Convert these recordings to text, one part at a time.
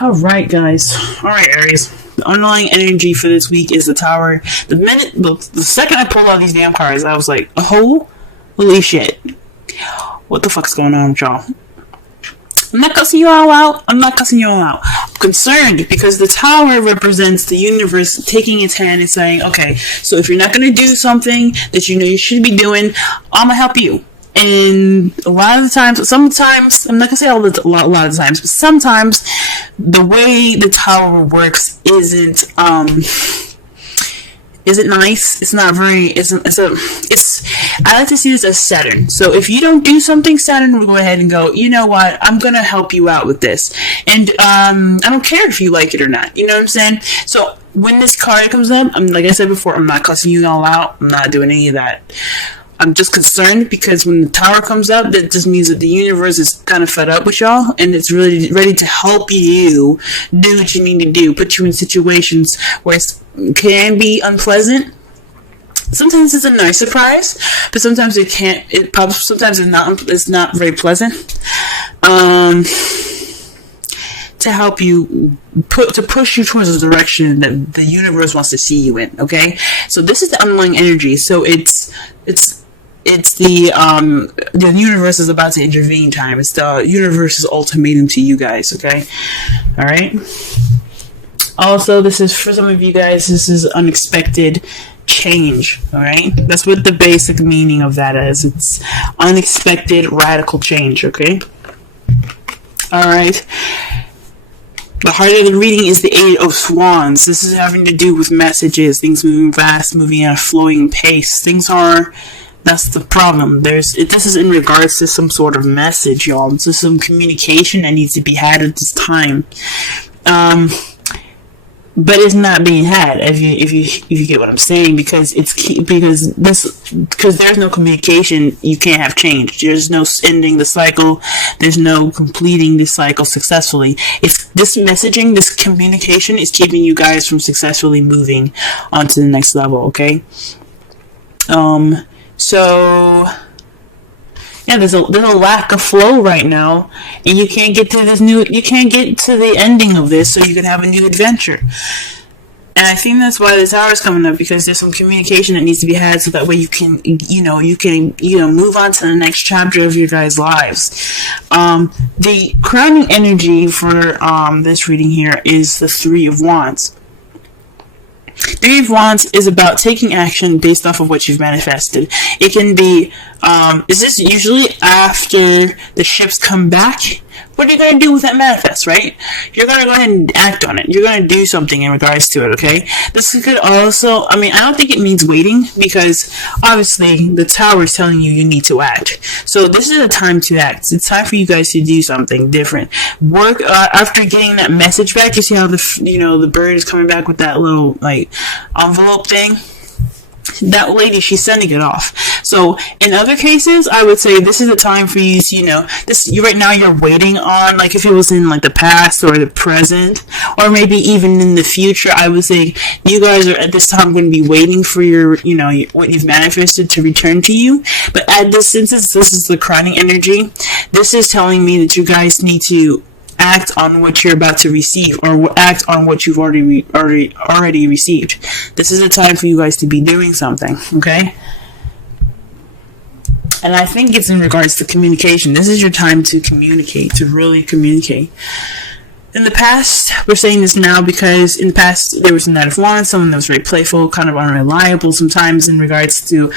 Alright, guys. Alright, Aries. The underlying energy for this week is the Tower. The second I pulled out these damn cards, I was like, holy shit. What the fuck's going on with y'all? I'm not cussing you all out. I'm concerned because the Tower represents the universe taking its hand and saying, okay, so if you're not going to do something that you know you should be doing, I'm going to help you. And a lot of the times, sometimes, I'm not going to say a lot of the times, but sometimes the way the Tower works isn't nice. It's not very, I like to see this as Saturn. So if you don't do something, Saturn will go ahead and go, you know what, I'm going to help you out with this. And I don't care if you like it or not. You know what I'm saying? So when this card comes up, like I said before, I'm not cussing you all out. I'm not doing any of that. I'm just concerned because when the Tower comes out, that just means that the universe is kind of fed up with y'all and it's really ready to help you do what you need to do, put you in situations where it can be unpleasant. Sometimes it's a nice surprise, but sometimes it can't. Sometimes it's not very pleasant. To help you to push you towards the direction that the universe wants to see you in. Okay, so this is the underlying energy. So it's the universe is about to intervene time. It's the universe's ultimatum to you guys. Okay, all right. Also, this is for some of you guys. This is unexpected change. All right, that's what the basic meaning of that is. It's unexpected radical change. Okay, all right. The heart of the reading is the Eight of Wands. This is having to do with messages, things moving fast, moving at a flowing pace. That's the problem. This is in regards to some sort of message, y'all. This is some communication that needs to be had at this time. But it's not being had, if you get what I'm saying, because there's no communication, you can't have change. There's no ending the cycle. There's no completing the cycle successfully. It's this messaging, this communication is keeping you guys from successfully moving on to the next level. Okay. So yeah, there's a lack of flow right now, and you can't get to the ending of this, so you can have a new adventure. And I think that's why the Tower is coming up, because there's some communication that needs to be had, so that way you can move on to the next chapter of your guys' lives. The crowning energy for this reading here is the Three of Wands. Three of Wands is about taking action based off of what you've manifested. It can be, is this usually after the ships come back? What are you going to do with that manifest, right? You're going to go ahead and act on it. You're going to do something in regards to it, okay? This could also, I don't think it means waiting, because obviously the Tower is telling you need to act. So this is a time to act. It's time for you guys to do something different. Work, after getting that message back, you see how the bird is coming back with that little, envelope thing? That lady, she's sending it off. So in other cases, I would say this is a time for you to, right now you're waiting on, if it was in the past or the present, or maybe even in the future, I would say you guys are at this time going to be waiting for your, what you've manifested to return to you. But since this is the crowning energy, this is telling me that you guys need to act on what you're about to receive, or act on what you've already received. This is a time for you guys to be doing something, okay? And I think it's in regards to communication. This is your time to communicate, to really communicate. In the past, we're saying this now because in the past there was a Knight of Wands, someone that was very playful, kind of unreliable sometimes in regards to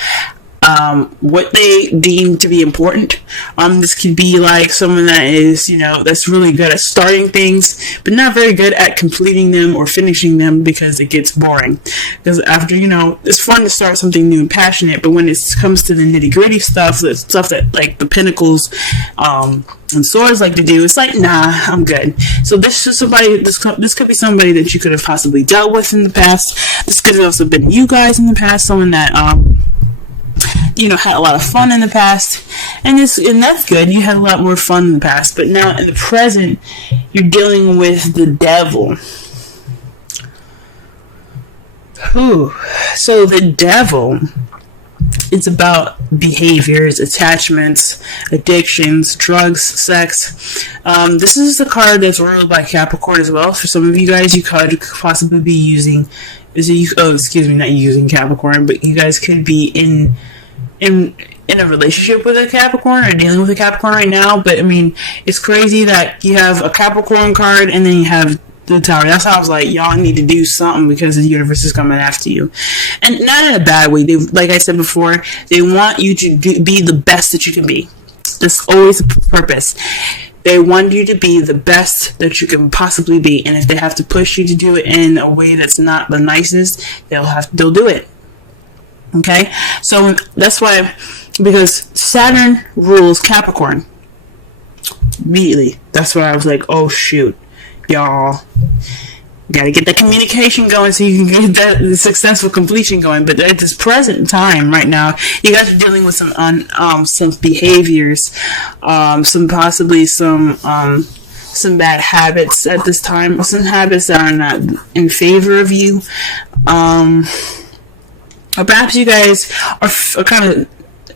what they deem to be important. This could be someone that is, that's really good at starting things, but not very good at completing them or finishing them, because it gets boring. Because after, it's fun to start something new and passionate, but when it comes to the nitty gritty stuff, the stuff that the Pentacles, and Swords like to do, it's nah, I'm good. So this is somebody, this could be somebody that you could have possibly dealt with in the past. This could have also been you guys in the past, someone that, had a lot of fun in the past, and that's good. You had a lot more fun in the past, but now in the present, you're dealing with the devil. So the devil it's about behaviors, attachments, addictions, drugs, sex. This is the card that's ruled by Capricorn as well. For some of you guys, you could possibly be using, not using Capricorn, but you guys could be in a relationship with a Capricorn or dealing with a Capricorn right now. But I mean, it's crazy that you have a Capricorn card and then you have the Tower. That's how I was like, y'all need to do something because the universe is coming after you, and not in a bad way. They, like I said before, they want you to be the best that you can be. That's always the purpose. They want you to be the best that you can possibly be, and if they have to push you to do it in a way that's not the nicest, they'll do it. Okay, so that's why, because Saturn rules Capricorn. Immediately, that's why I was like, oh shoot, y'all gotta get the communication going so you can get that successful completion going. But at this present time right now, you guys are dealing with some behaviors, some bad habits at this time, some habits that are not in favor of you, or perhaps you guys are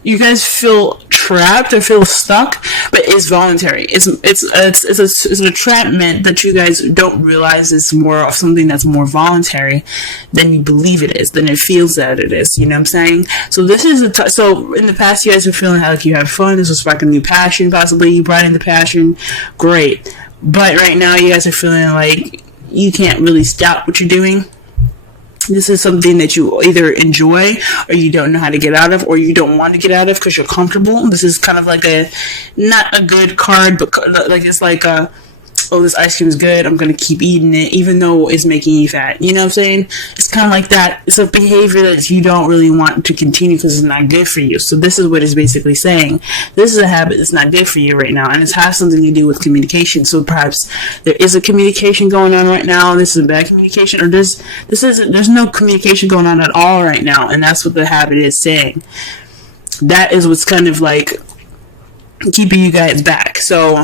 you guys feel trapped or feel stuck, but it's voluntary. It's an entrapment that you guys don't realize is more of something that's more voluntary than you believe it is, than it feels that it is. You know what I'm saying? So this is so in the past you guys were feeling like you had fun. This was sparking a new passion. Possibly you brought in the passion. Great, but right now you guys are feeling like you can't really stop what you're doing. This is something that you either enjoy or you don't know how to get out of, or you don't want to get out of because you're comfortable. This is kind of like not a good card, but like it's like oh, this ice cream is good, I'm going to keep eating it even though it's making you fat. You know what I'm saying? It's kind of like that. It's a behavior that you don't really want to continue because it's not good for you. So this is what it's basically saying. This is a habit that's not good for you right now, and it has something to do with communication. So perhaps there is a communication going on right now. This is a bad communication, or there's no communication going on at all right now, and that's what the habit is saying. That is what's kind of like keeping you guys back. So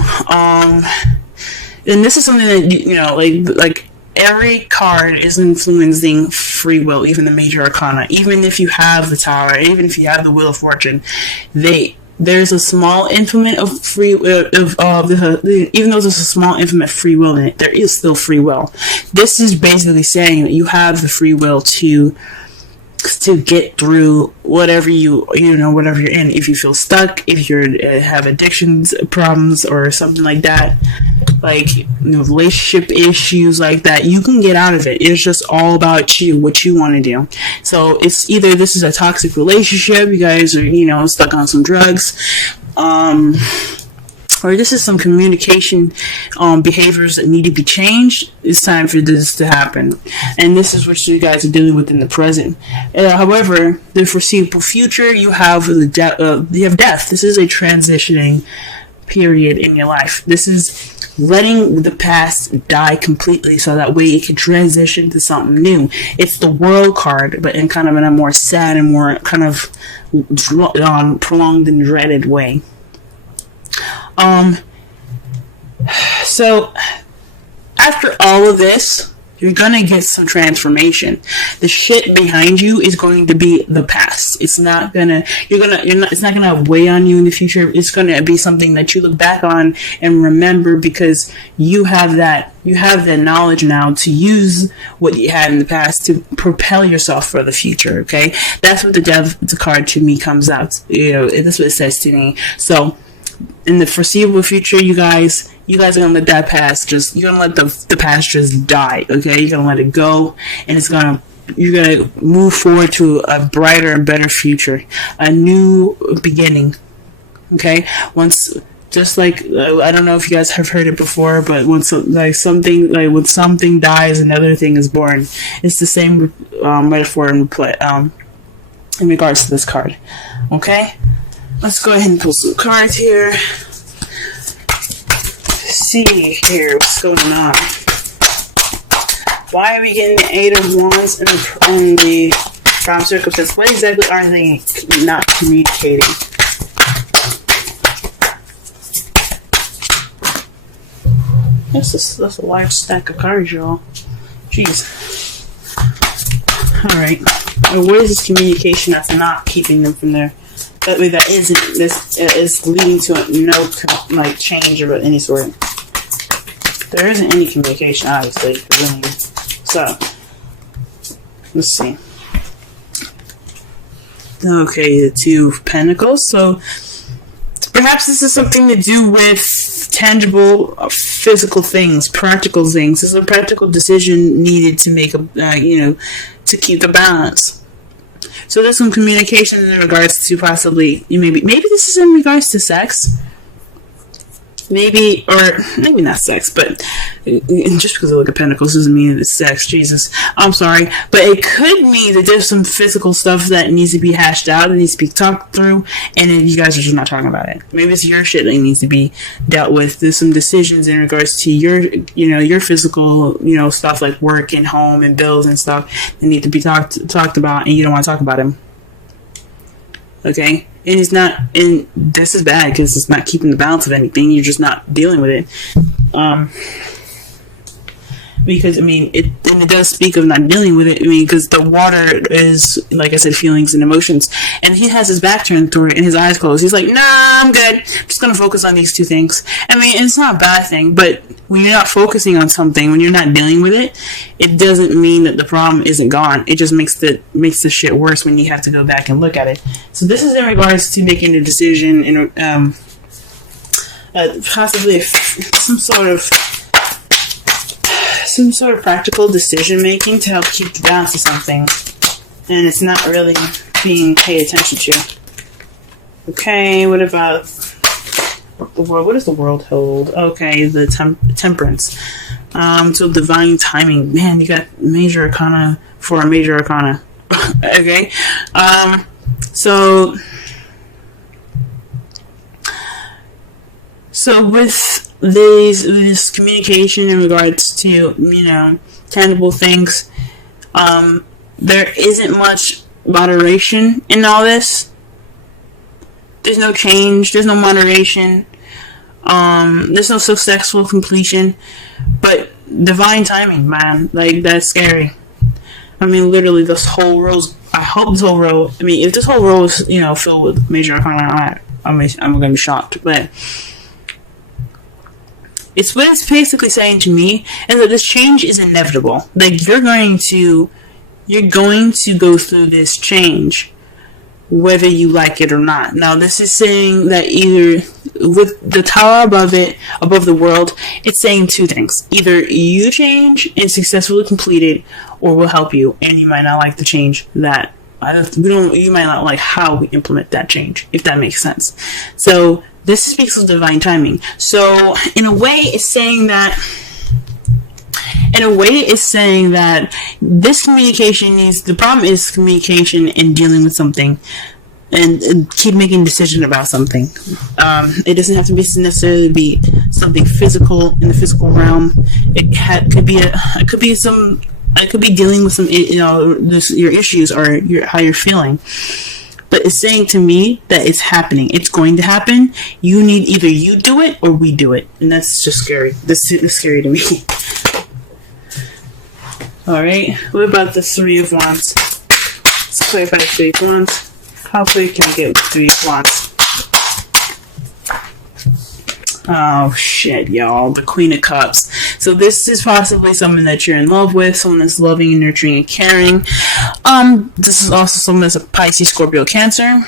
and this is something that, like every card is influencing free will, even the major arcana. Even if you have the Tower, even if you have the Wheel of Fortune, there's a small increment of free will. Even though there's a small increment free will in it, there is still free will. This is basically saying that you have the free will to get through whatever whatever you're in. If you feel stuck, if you have addictions problems or something like that, like relationship issues like that, you can get out of it. It's just all about you, what you want to do. So it's either this is a toxic relationship, you guys are stuck on some drugs, or this is some communication behaviors that need to be changed. It's time for this to happen, and this is what you guys are dealing with in the present. However, the foreseeable future, you have death. This is a transitioning period in your life. This is letting the past die completely so that way it can transition to something new. It's the World card, but in kind of a more sad and more kind of prolonged and dreaded way. So after all of this, you're gonna get some transformation. The shit behind you is going to be the past. It's not gonna weigh on you in the future. It's gonna be something that you look back on and remember, because you have that knowledge now to use what you had in the past to propel yourself for the future. Okay, that's what the card to me comes out. That's what it says to me. So in the foreseeable future, you guys are gonna let that past you're gonna let the past just die. Okay, you're gonna let it go, and you're gonna move forward to a brighter and better future, a new beginning. Okay, just like I don't know if you guys have heard it before, but when something dies, another thing is born. It's the same metaphor in regards to this card. Okay, let's go ahead and pull some cards here. See here what's going on. Why are we getting the Eight of Wands and the Prime Circumstance? What exactly are they not communicating? That's a large stack of cards, y'all. Jeez. Alright. Or what is this communication that's not keeping them from there? That way, that is leading to no like change of any sort. There isn't any communication, obviously. So, let's see. Okay, the Two of Pentacles. So, perhaps this is something to do with tangible, physical things, practical things. There's a practical decision needed to make to keep the balance. So there's some communication in regards to possibly maybe this is in regards to sex. Maybe not sex, but just because I look at pentacles doesn't mean it's sex. Jesus, I'm sorry, but it could mean that there's some physical stuff that needs to be hashed out, that needs to be talked through, and then you guys are just not talking about it. Maybe it's your shit that needs to be dealt with. There's some decisions in regards to your physical, stuff like work and home and bills and stuff that need to be talked about, and you don't want to talk about them. Okay. And this is bad because it's not keeping the balance of anything. You're just not dealing with it. Because, it does speak of not dealing with it. Because the water is, like I said, feelings and emotions. And he has his back turned toward it and his eyes closed. He's like, nah, I'm good. I'm just going to focus on these two things. It's not a bad thing, but when you're not focusing on something, when you're not dealing with it, it doesn't mean that the problem isn't gone. It just makes the shit worse when you have to go back and look at it. So this is in regards to making a decision and possibly some sort of practical decision making to help keep the balance of something, and it's not really being paid attention to. Okay, what about the world? What does the world hold? Okay, the temperance. So divine timing. Man, you got major arcana for a major arcana. Okay, so with this communication in regards to tangible things, there isn't much moderation in all this. There's no change, there's no moderation, there's no successful completion, but divine timing, man, like, that's scary. Literally, this whole row's, I hope this whole row, if this whole row is filled with major arcana, I'm gonna be shocked. But it's what it's basically saying to me is that this change is inevitable. Like, you're going to go through this change, whether you like it or not. Now, this is saying that either with the tower above the world, it's saying two things. Either you change and successfully complete it, or we'll help you, and you might not like the change that you might not like how we implement that change, if that makes sense. So this speaks of divine timing. So in a way, it's saying that this communication the problem is communication and dealing with something, and keep making decisions about something. It doesn't have to necessarily be something physical in the physical realm. It could be dealing with some, your issues or how you're feeling. But it's saying to me that it's happening. It's going to happen. Either you do it or we do it. And that's just scary. This is scary to me. Alright. What about the Three of Wands? Let's clarify the Three of Wands. How quick can I get with the Three of Wands? Oh shit, y'all. The Queen of Cups. So this is possibly someone that you're in love with, someone that's loving and nurturing and caring. This is also someone that's a Pisces, Scorpio, Cancer.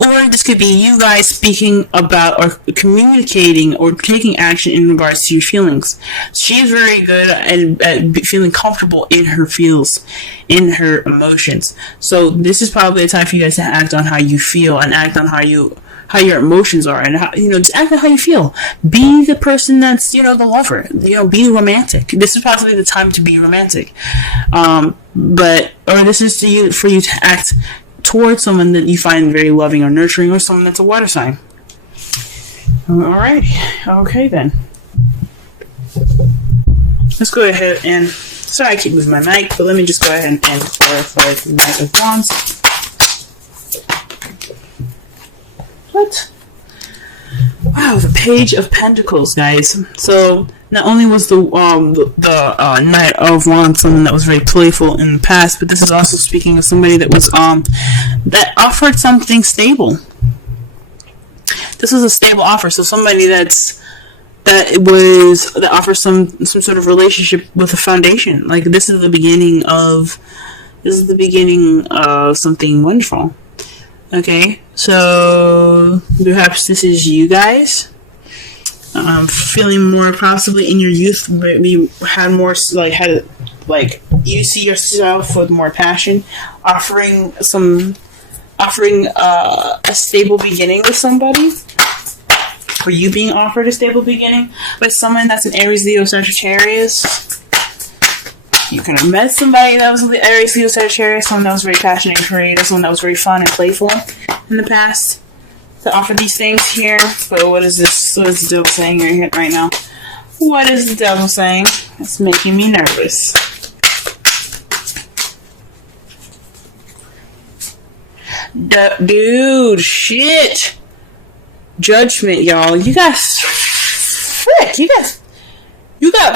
Or this could be you guys speaking about or communicating or taking action in regards to your feelings. She's very good at feeling comfortable in her feels, in her emotions. So this is probably a time for you guys to act on how you feel and act on how your emotions are, and how, just act on how you feel. Be the person that's, the lover. Be romantic. This is possibly the time to be romantic. Or this is for you to act towards someone that you find very loving or nurturing, or someone that's a water sign. Alright. Okay then. Let's go ahead and, sorry I keep moving my mic, but let me just go ahead and clarify the Knight of Wands. What? Wow, the Page of Pentacles, guys. So not only was the Knight of Wands someone that was very playful in the past, but this is also speaking of somebody that was that offered something stable. This was a stable offer, so somebody that offers some sort of relationship with a foundation. Like this is the beginning of something wonderful. Okay, so perhaps this is you guys. Feeling more possibly in your youth, maybe you see yourself with more passion, offering a stable beginning with somebody, or you being offered a stable beginning with someone that's an Aries, Leo, Sagittarius. You could have met somebody that was Aries, Leo, Sagittarius, someone that was very passionate and creative, someone that was very fun and playful in the past to offer these things here. But what is this? What is the devil saying right now? What is the devil saying? It's making me nervous. Dude, shit. Judgment, y'all. You got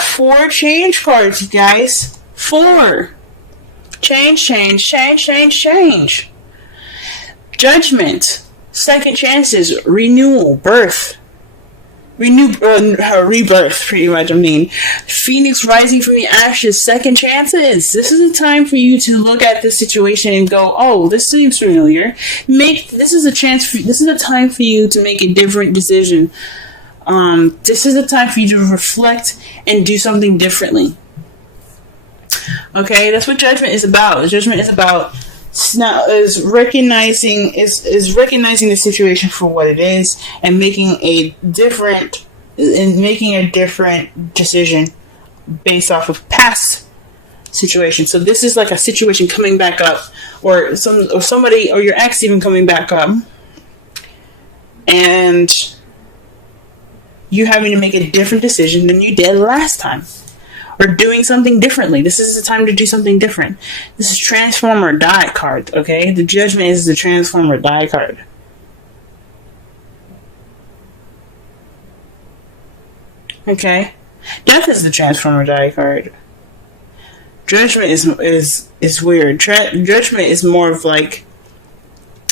4 change cards, you guys. 4. Change. Judgment. Second chances. Renewal. Birth. Rebirth, pretty much. I mean, Phoenix rising from the ashes. Second chances. This is a time for you to look at this situation and go, "Oh, this seems familiar." This is a time for you to make a different decision. This is a time for you to reflect and do something differently. Okay, that's what judgment is about. Judgment is about recognizing the situation for what it is and making a different decision based off of past situations. So this is like a situation coming back up, or somebody or your ex even coming back up, and you having to make a different decision than you did last time. Or doing something differently. This is the time to do something different. This is Transform or Die card, okay? The Judgment is the Transform or Die card. Okay? Death is the Transform or Die card. Judgment is weird. Judgment is more of like,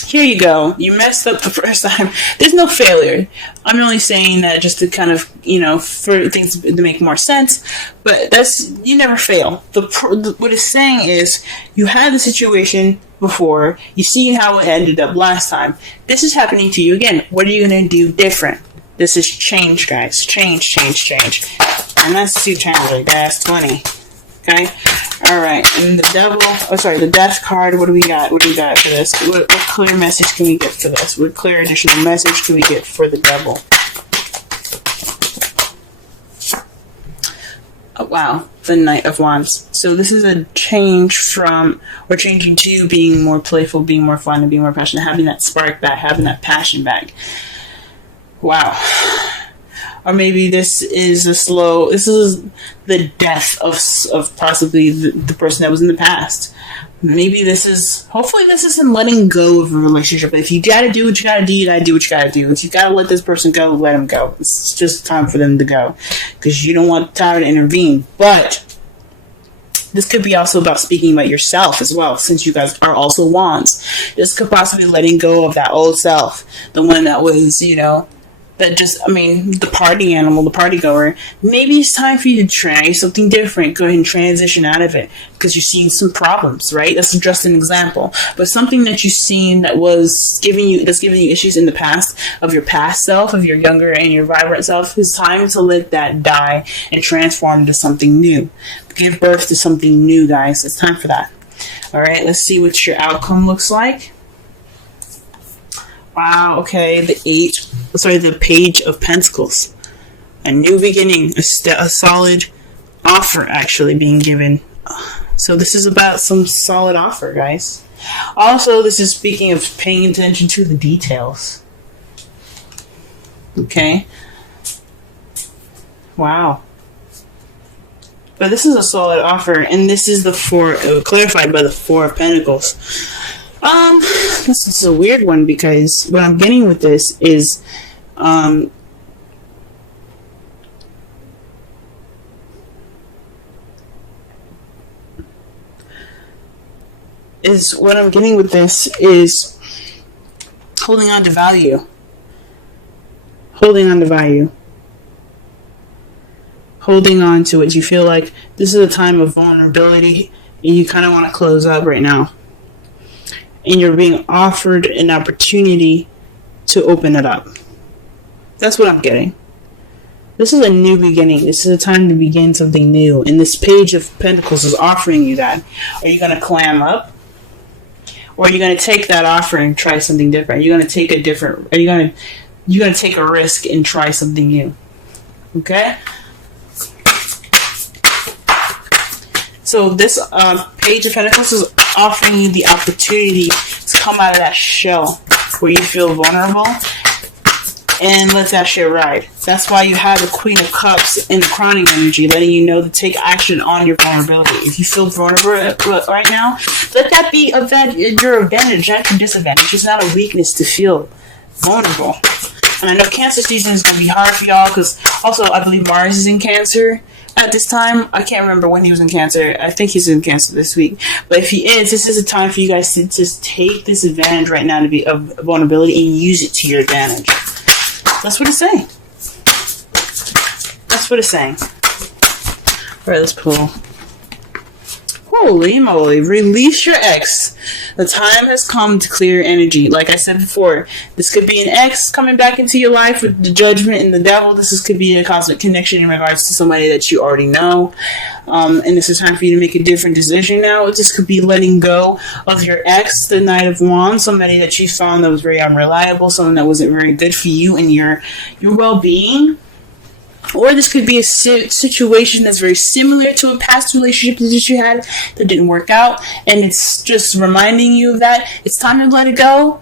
here you go. You messed up the first time. There's no failure. I'm only saying that just to kind of, for things to make more sense. But you never fail. What it's saying is, you had the situation before. You see how it ended up last time. This is happening to you again. What are you going to do different? This is change, guys. Change. And that's 2 times like that's 20. Okay? Alright, and the Death card, what do we got for this? What clear message can we get for this? What clear additional message can we get for the Devil? Oh, wow, the Knight of Wands. So this is a change changing to being more playful, being more fun, and being more passionate, having that spark back, having that passion back. Wow. Or maybe this is the death of possibly the person that was in the past. Hopefully this isn't letting go of a relationship. If you gotta do what you gotta do, you gotta do what you gotta do. If you gotta let this person go, let them go. It's just time for them to go. Because you don't want time to intervene. But this could be also about speaking about yourself as well, since you guys are also wands. This could possibly letting go of that old self. The one that was, the party animal, the party goer. Maybe it's time for you to try something different. Go ahead and transition out of it because you're seeing some problems, right? That's just an example. But something that you've seen that's giving you issues in the past, of your past self, of your younger and your vibrant self, it's time to let that die and transform into something new. Give birth to something new, guys. It's time for that. All right, let's see what your outcome looks like. Wow, okay, the Page of Pentacles. A new beginning, a solid offer actually being given. So this is about some solid offer, guys. Also, this is speaking of paying attention to the details. Okay. Wow. But this is a solid offer, and this is clarified by the 4 of Pentacles. This is a weird one because what I'm getting with this is, is what I'm getting with this is holding on to value. Holding on to value. Holding on to it. You feel like this is a time of vulnerability and you kind of want to close up right now. And you're being offered an opportunity to open it up. That's what I'm getting. This is a new beginning. This is a time to begin something new. And this Page of Pentacles is offering you that. Are you going to clam up? Or are you going to take that offer and try something different? Are you going to take a different... You're going to take a risk and try something new. Okay? So this Page of Pentacles is offering you the opportunity to come out of that shell where you feel vulnerable and let that shit ride. That's why you have the Queen of Cups in the crowning energy, letting you know to take action on your vulnerability. If you feel vulnerable right now, let that be your advantage, not your disadvantage. It's not a weakness to feel vulnerable. And I know Cancer season is going to be hard for y'all because also I believe Mars is in Cancer at this time. I can't remember when he was in Cancer. I think he's in Cancer this week. But if he is, this is a time for you guys to just take this advantage right now to be of vulnerability and use it to your advantage. That's what it's saying. That's what it's saying. Alright, let's pull. Holy moly. Release your ex. The time has come to clear energy. Like I said before, this could be an ex coming back into your life with the Judgment and the Devil. Could be a cosmic connection in regards to somebody that you already know. And this is time for you to make a different decision now. This could be letting go of your ex, the Knight of Wands, somebody that you found that was very unreliable, someone that wasn't very good for you and your well-being. Or this could be a situation that's very similar to a past relationship that you had that didn't work out. And it's just reminding you of that. It's time to let it go.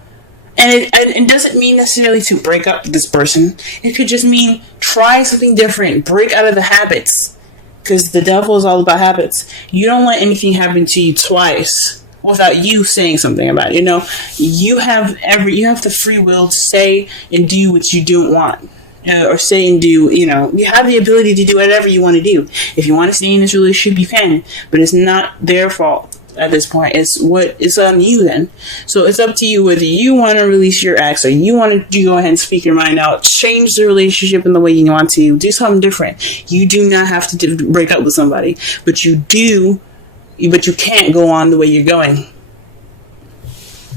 And it doesn't mean necessarily to break up with this person. It could just mean try something different. Break out of the habits. Because the Devil is all about habits. You don't let anything happen to you twice without you saying something about it. You know, you have the free will to say and do what you don't want. Or say and do, you have the ability to do whatever you want to do. If you want to stay in this relationship, you can. But it's not their fault at this point. It's on you then. So it's up to you whether you want to release your ex or you want to go ahead and speak your mind out. Change the relationship in the way you want to. Do something different. You do not have to break up with somebody. But you can't go on the way you're going.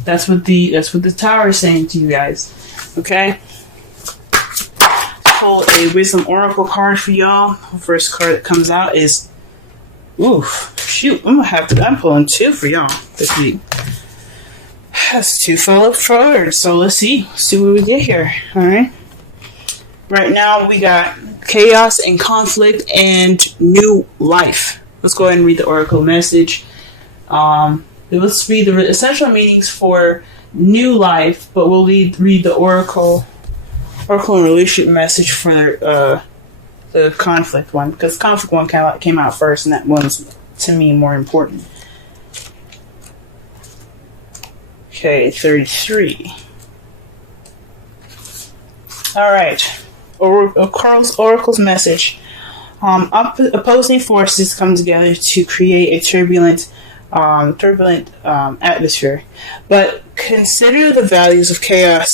That's what the Tower is saying to you guys. Okay? Pull a Wisdom Oracle card for y'all. The first card that comes out is, I'm pulling two for y'all this week. That's two fell up forward. So let's see what we get here. All right. Right now we got chaos and conflict and new life. Let's go ahead and read the Oracle message. Let's read the essential meanings for new life, but we'll read the Oracle and relationship message for the conflict one, because conflict one came out first, and that one's to me more important. Okay, 33. All right, Oracle's message. Opposing forces come together to create a turbulent atmosphere, but consider the values of chaos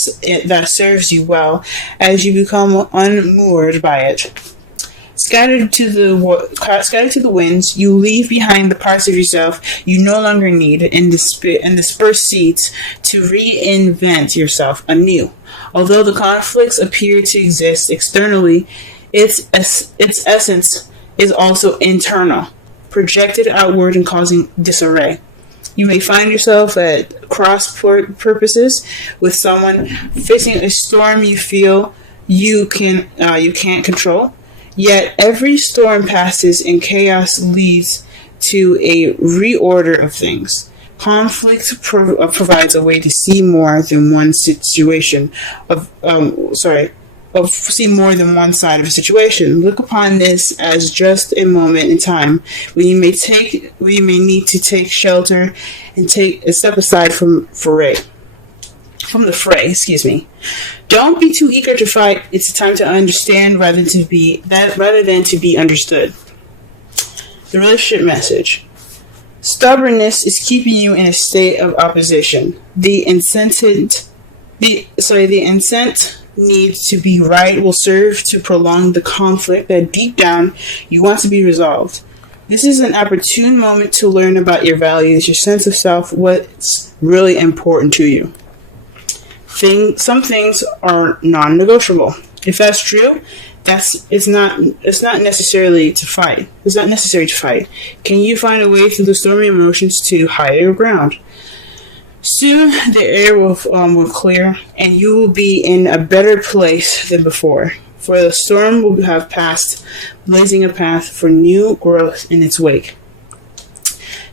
that serves you well as you become unmoored by it. Scattered to the winds, you leave behind the parts of yourself you no longer need and disperse seeds to reinvent yourself anew. Although the conflicts appear to exist externally, its essence is also internal, projected outward and causing disarray. You may find yourself at cross purposes with someone facing a storm you feel you can't control. Yet every storm passes and chaos leads to a reorder of things. Conflict provides a way to see more than one situation see more than one side of a situation. Look upon this as just a moment in time when you may need to take shelter and take a step aside from the fray. Don't be too eager to fight. It's a time to understand rather than to be understood. The relationship message. Stubbornness is keeping you in a state of opposition. The incent need to be right will serve to prolong the conflict that deep down you want to be resolved. This is an opportune moment to learn about your values, your sense of self, what's really important to you. Some things are non-negotiable. If that's true, it's not necessarily to fight. It's not necessary to fight. Can you find a way through the stormy emotions to higher ground? Soon the air will clear, and you will be in a better place than before. For the storm will have passed, blazing a path for new growth in its wake.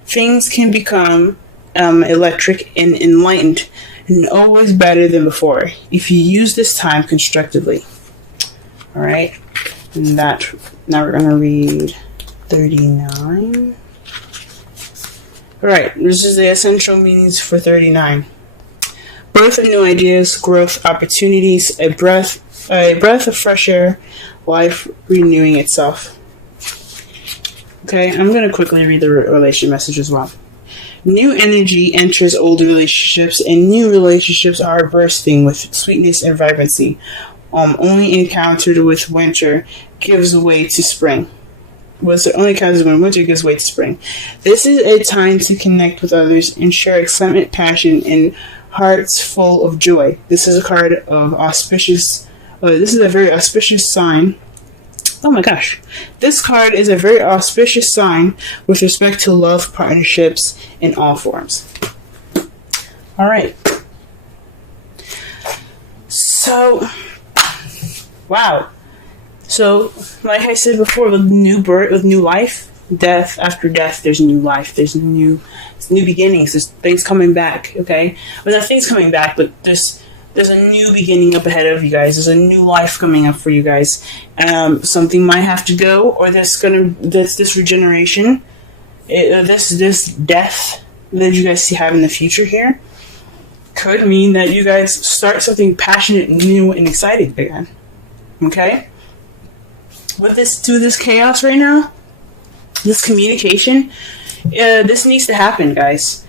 Things can become electric and enlightened, and always better than before, if you use this time constructively. Alright, and now we're going to read 39. Alright, this is the essential meanings for 39. Birth of new ideas, growth, opportunities, a breath of fresh air, life renewing itself. Okay, I'm going to quickly read the relation message as well. New energy enters old relationships, and new relationships are bursting with sweetness and vibrancy. Only encountered with winter gives way to spring. Only encounters when winter gives way to spring. This is a time to connect with others and share excitement, passion, and hearts full of joy. This is a card of auspicious. This is a very auspicious sign. Oh my gosh. This card is a very auspicious sign with respect to love, partnerships, in all forms. Alright. So, wow. So, like I said before, with new birth, with new life, death after death, there's new life. There's new beginnings. There's things coming back, okay? Well, not things coming back, but there's a new beginning up ahead of you guys. There's a new life coming up for you guys. Something might have to go, or this regeneration, this death that you guys have in the future here could mean that you guys start something passionate, new, and exciting again. Okay? With this chaos right now, this communication, this needs to happen, guys.